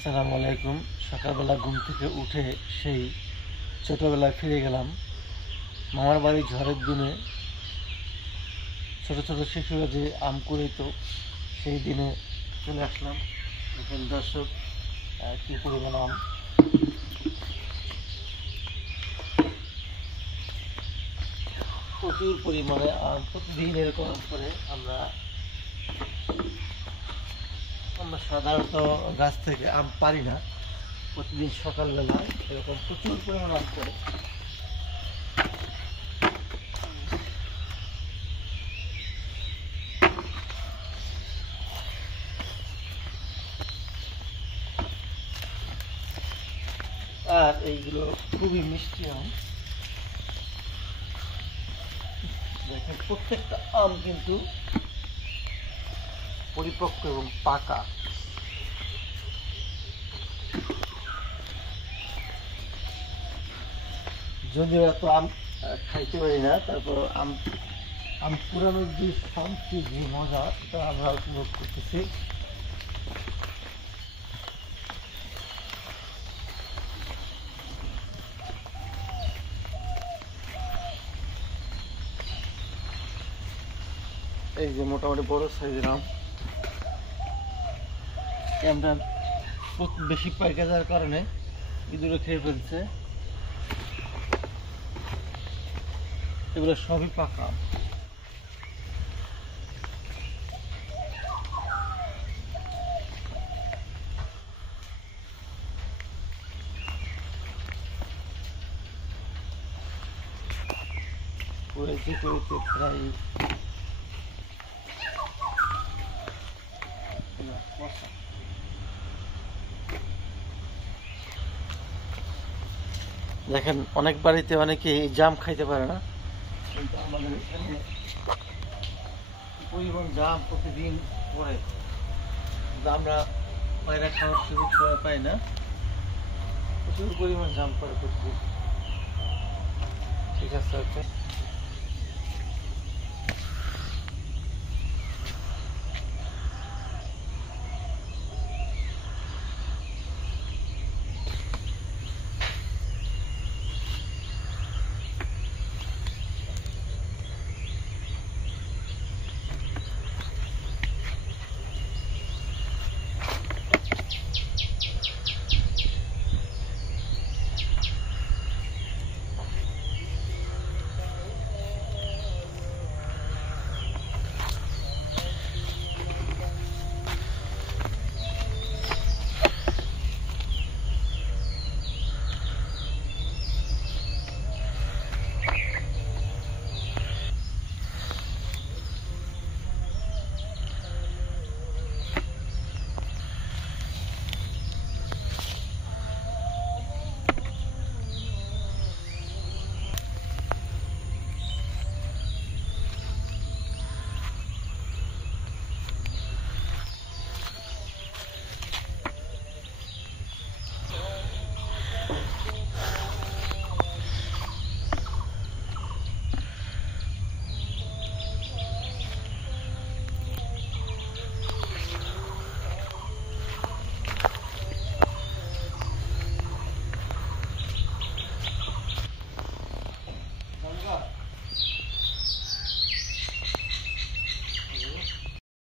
আসসালামু আলাইকুম। সকালবেলা ঘুম থেকে উঠে সেই ছোটোবেলায় ফিরে গেলাম। মামার বাড়ি ঝড়ের দিনে ছোট ছোট শিশুরা যে আম কুড়াইতো সেই দিনে চলে আসলাম। এখন দর্শক কী পরিমাণ আম, প্রচুর পরিমাণে আম। প্রতিদিন এরকম করে আমরা সাধারণত গাছ থেকে আম পারি না। প্রতিদিন সকালবেলা এরকম প্রচুর পরিমাণ আম করে। আর এইগুলো খুবই মিষ্টি আম। দেখেন প্রত্যেকটা আম কিন্তু পরিপক্ক এবং পাকা। যদিও এত আম খাইতে পারি না, তারপর আম পুরানোর যে শান্তি, যে মজা, তা আমরা উপভোগ করতেছি। এই যে মোটামুটি বড় সাইজের আম। আমরা বেশি পাইকা যাওয়ার কারণে ইঁদুরে খেয়ে ফেলছে। এগুলো সবই পাকা। করেছে প্রায় দেখেন, অনেক বাড়িতে অনেকে জাম খাইতে পারে না, কিন্তু আমাদের এখানে পরিমাণ জাম প্রতিদিন পড়ে, আমরা পায়রা খাওয়ার সুযোগ পাই না। প্রচুর পরিমাণ জাম পড়ে প্রতিদিন। ঠিক আছে, ওকে।